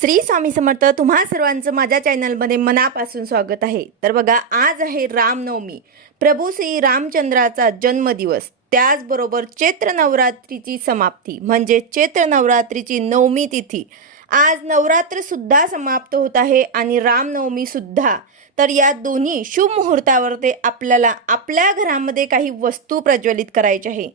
श्री स्वामी समर्थ तुम्हा सर्वांचं माझ्या चॅनलमध्ये मनापासून स्वागत आहे. तर बघा आज आहे रामनवमी. प्रभू श्री रामचंद्राचा जन्मदिवस. त्याचबरोबर चैत्र नवरात्रीची समाप्ती म्हणजे चैत्र नवरात्रीची नवमी तिथी. आज नवरात्र सुद्धा समाप्त होत आहे आणि रामनवमी सुद्धा. तर या दोन्ही शुभ मुहूर्तावर ते आपल्याला आपल्या घरामध्ये काही वस्तू प्रज्वलित करायच्या आहे.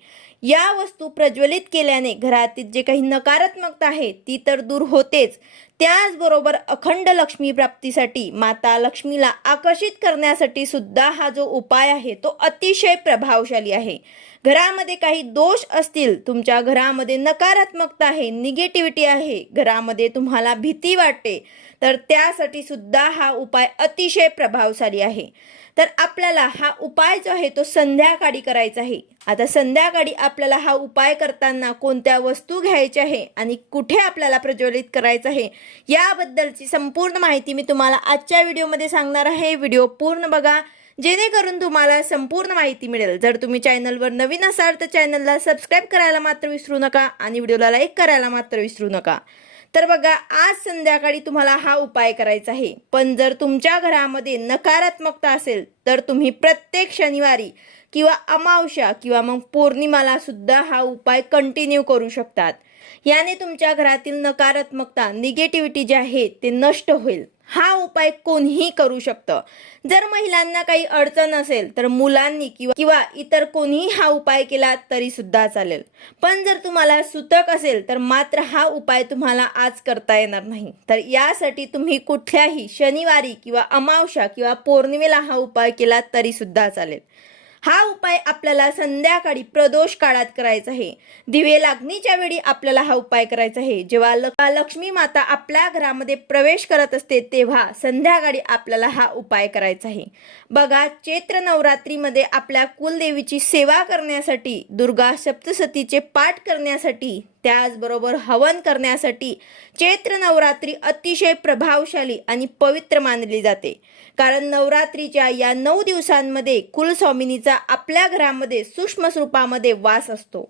या वस्तू प्रज्वलित केल्याने घरातील जे काही नकारात्मकता आहे ती तर दूर होतेच. त्याचबरोबर अखंड लक्ष्मी प्राप्तीसाठी माता लक्ष्मीला आकर्षित करण्यासाठी सुद्धा हा जो उपाय आहे तो अतिशय प्रभावशाली आहे. घरामध्ये काही दोष असतील तुमच्या घरामध्ये नकारात्मकता आहे निगेटिव्हिटी आहे घरामध्ये तुम्हाला भीती वाटते तर त्यासाठी सुद्धा हा उपाय अतिशय प्रभावशाली आहे. तर आपल्याला हा उपाय जो आहे तो संध्याकाळी करायचा आहे. आता संध्याकाळी आपल्याला हा उपाय करताना कोणत्या वस्तू घ्यायच्या आहे आणि कुठे आपल्याला प्रज्वलित करायचं आहे याबद्दलची संपूर्ण माहिती मी तुम्हाला आजच्या व्हिडिओमध्ये सांगणार आहे. व्हिडिओ पूर्ण बघा. जेणेकरून तुम्हाला संपूर्ण माहिती मिळेल. जर तुम्ही चॅनलवर नवीन असाल तर चॅनलला सबस्क्राईब करायला मात्र विसरू नका आणि व्हिडिओला लाईक करायला मात्र विसरू नका. तर बघा आज संध्याकाळी तुम्हाला हा उपाय करायचा आहे. पण जर तुमच्या घरामध्ये नकारात्मकता असेल तर तुम्ही प्रत्येक शनिवारी किंवा अमावस्या किंवा मग पौर्णिमाला सुद्धा हा उपाय कंटिन्यू करू शकतात. याने तुमच्या घरातील नकारात्मकता निगेटिव्हिटी जे आहे ते नष्ट होईल. हा उपाय कोणीही करू शकतं. जर महिलांना काही अडचण असेल तर मुलांनी किंवा किंवा इतर कोणीही हा उपाय केला तरी सुद्धा चालेल. पण जर तुम्हाला सुतक असेल तर मात्र हा उपाय तुम्हाला आज करता येणार नाही. तर यासाठी तुम्ही कुठल्याही शनिवारी किंवा अमावशा किंवा पौर्णिमेला हा उपाय केला तरी सुद्धा चालेल. हा उपाय आपल्याला संध्याकाळी प्रदोष काळात करायचा आहे. दिवे लागणीच्या वेळी आपल्याला हा उपाय करायचा आहे. जेव्हा लक्ष्मी माता आपल्या घरामध्ये प्रवेश करत असते तेव्हा संध्याकाळी आपल्याला हा उपाय करायचा आहे. बघा चैत्र नवरात्रीमध्ये आपल्या कुलदेवीची सेवा करण्यासाठी दुर्गा सप्तसतीचे पाठ करण्यासाठी त्याचबरोबर हवन करण्यासाठी चैत्र नवरात्री अतिशय प्रभावशाली आणि पवित्र मानली जाते. कारण नवरात्रीच्या या नऊ दिवसांमध्ये कुलस्वामिनीचा आपल्या घरामध्ये सूक्ष्म स्वरूपामध्ये वास असतो.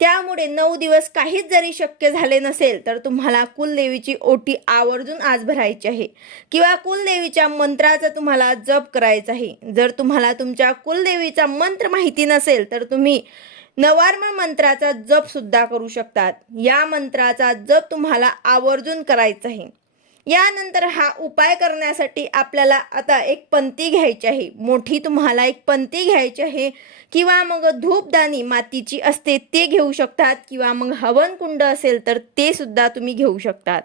त्यामुळे नऊ दिवस काहीच जरी शक्य झाले नसेल तर तुम्हाला कुलदेवीची ओटी आवर्जून आज भरायची आहे. किंवा कुलदेवीच्या मंत्राचा तुम्हाला जप करायचा आहे. जर तुम्हाला तुमच्या कुलदेवीचा मंत्र माहिती नसेल तर तुम्ही नवार्म मंत्राचा जप सुद्धा करू शकतात. या मंत्राचा जप तुम्हाला आवर्जून करायचा आहे. यानंतर हा उपाय करण्यासाठी आपल्याला आता एक पंती घ्यायची आहे. मोठी तुम्हाला एक पंती घ्यायची आहे. किंवा मग धूपदानी मातीची असते ते घेऊ शकतात. किंवा मग हवन कुंड असेल तर ते सुद्धा तुम्ही घेऊ शकतात.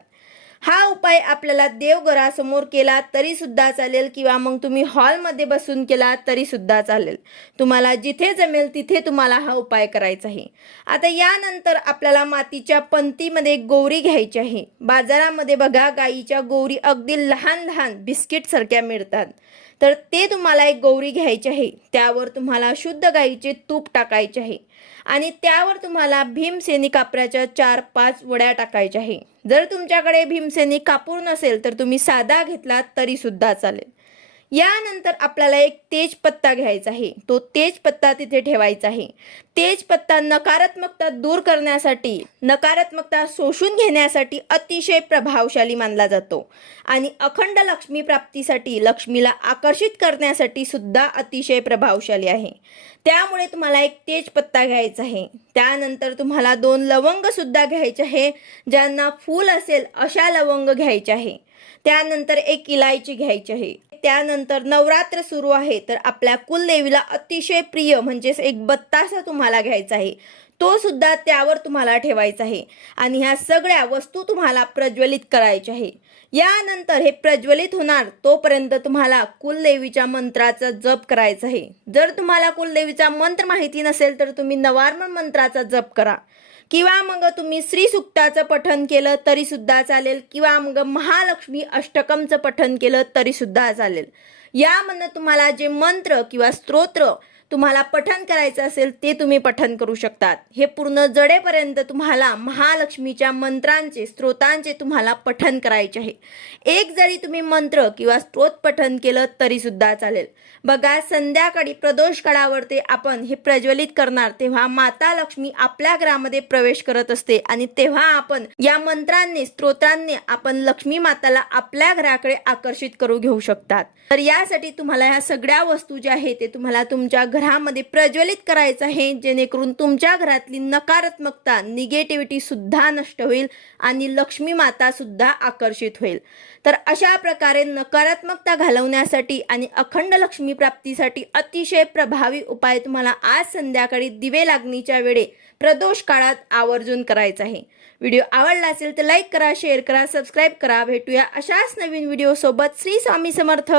हा उपाय आपल्याला देवघरासमोर केला तरी सुद्धा चालेल किंवा मग तुम्ही हॉलमध्ये बसून केला तरी सुद्धा चालेल. तुम्हाला जिथे जमेल तिथे तुम्हाला हा उपाय करायचा आहे. आता यानंतर आपल्याला मातीच्या पंतीमध्ये गौरी घ्यायची आहे. बाजारामध्ये बघा गाईच्या गौरी अगदी लहान लहान बिस्किट सारख्या मिळतात. तर ते तुम्हाला एक गौरी घ्यायची आहे. त्यावर तुम्हाला शुद्ध गाईचे तूप टाकायचे आहे. आणि त्यावर तुम्हाला भीमसेनी कापराच्या चार पाच वड्या टाकायच्या आहे. जर तुमच्याकडे भीमसेनी कापूर नसेल तर तुम्ही साधा घेतलात तरी सुद्धा चालेल. यानंतर आपल्याला एक तेजपत्ता घ्यायचा आहे. तो तेजपत्ता तिथे ठेवायचा आहे. तेजपत्ता नकारात्मकता दूर करण्यासाठी नकारात्मकता शोषून घेण्यासाठी अतिशय प्रभावशाली मानला जातो. आणि अखंड लक्ष्मी प्राप्तीसाठी लक्ष्मीला आकर्षित करण्यासाठी सुद्धा अतिशय प्रभावशाली आहे. त्यामुळे तुम्हाला एक तेजपत्ता घ्यायचा आहे. त्यानंतर तुम्हाला दोन लवंग सुद्धा घ्यायचे आहे ज्यांना फूल असेल अशा लवंग घ्यायचे आहे. त्यानंतर एक इलायची घ्यायची आहे. त्यानंतर नवरात्र सुरू आहे. तर आपल्या कुलदेवीला अतिशय प्रिय म्हणजेच एक बत्तासा तुम्हाला घ्यायचा आहे. तो सुद्धा त्यावर तुम्हाला ठेवायचा आहे. आणि ह्या सगळ्या वस्तू तुम्हाला प्रज्वलित करायच्या आहे. यानंतर हे प्रज्वलित होणार तोपर्यंत तुम्हाला कुलदेवीच्या मंत्राचा जप करायचा आहे. जर तुम्हाला कुलदेवीचा मंत्र माहिती नसेल तर तुम्ही नवार्मण मंत्राचा जप करा. किंवा मग तुम्ही श्री सुक्ताचं पठन केलं तरी सुद्धा चालेल. किंवा मग महालक्ष्मी अष्टकमचं पठन केलं तरी सुद्धा चालेल. यामधनं तुम्हाला जे मंत्र किंवा स्तोत्र तुम्हाला पठन करायचं असेल ते तुम्ही पठन करू शकतात. हे पूर्ण जडेपर्यंत तुम्हाला महालक्ष्मीच्या मंत्रांचे स्त्रोतांचे तुम्हाला पठन करायचे आहे. एक जरी तुम्ही मंत्र किंवा स्त्रोत पठन केलं तरी सुद्धा चालेल. बघा संध्याकाळी प्रदोष काळावरती आपण हे प्रज्वलित करणार तेव्हा माता लक्ष्मी आपल्या घरामध्ये प्रवेश करत असते आणि तेव्हा आपण या मंत्रांनी स्त्रोतांनी आपण लक्ष्मी माताला आपल्या घराकडे आकर्षित करू घेऊ शकतात. तर यासाठी तुम्हाला ह्या सगळ्या वस्तू ज्या आहेत ते तुम्हाला तुमच्या घरामध्ये प्रज्वलित करायचं आहे जेणेकरून तुमच्या घरातली नकारात्मकता निगेटिव्हिटी सुद्धा नष्ट होईल आणि लक्ष्मी माता सुद्धा आकर्षित होईल. तर अशा प्रकारे नकारात्मकता घालवण्यासाठी आणि अखंड लक्ष्मी प्राप्तीसाठी अतिशय प्रभावी उपाय तुम्हाला आज संध्याकाळी दिवे लागणीच्या वेळे प्रदोष काळात आवर्जून करायचा आहे. व्हिडिओ आवडला असेल तर लाईक करा शेअर करा सबस्क्राईब करा. भेटूया अशाच नवीन व्हिडिओसोबत. श्री स्वामी समर्थ.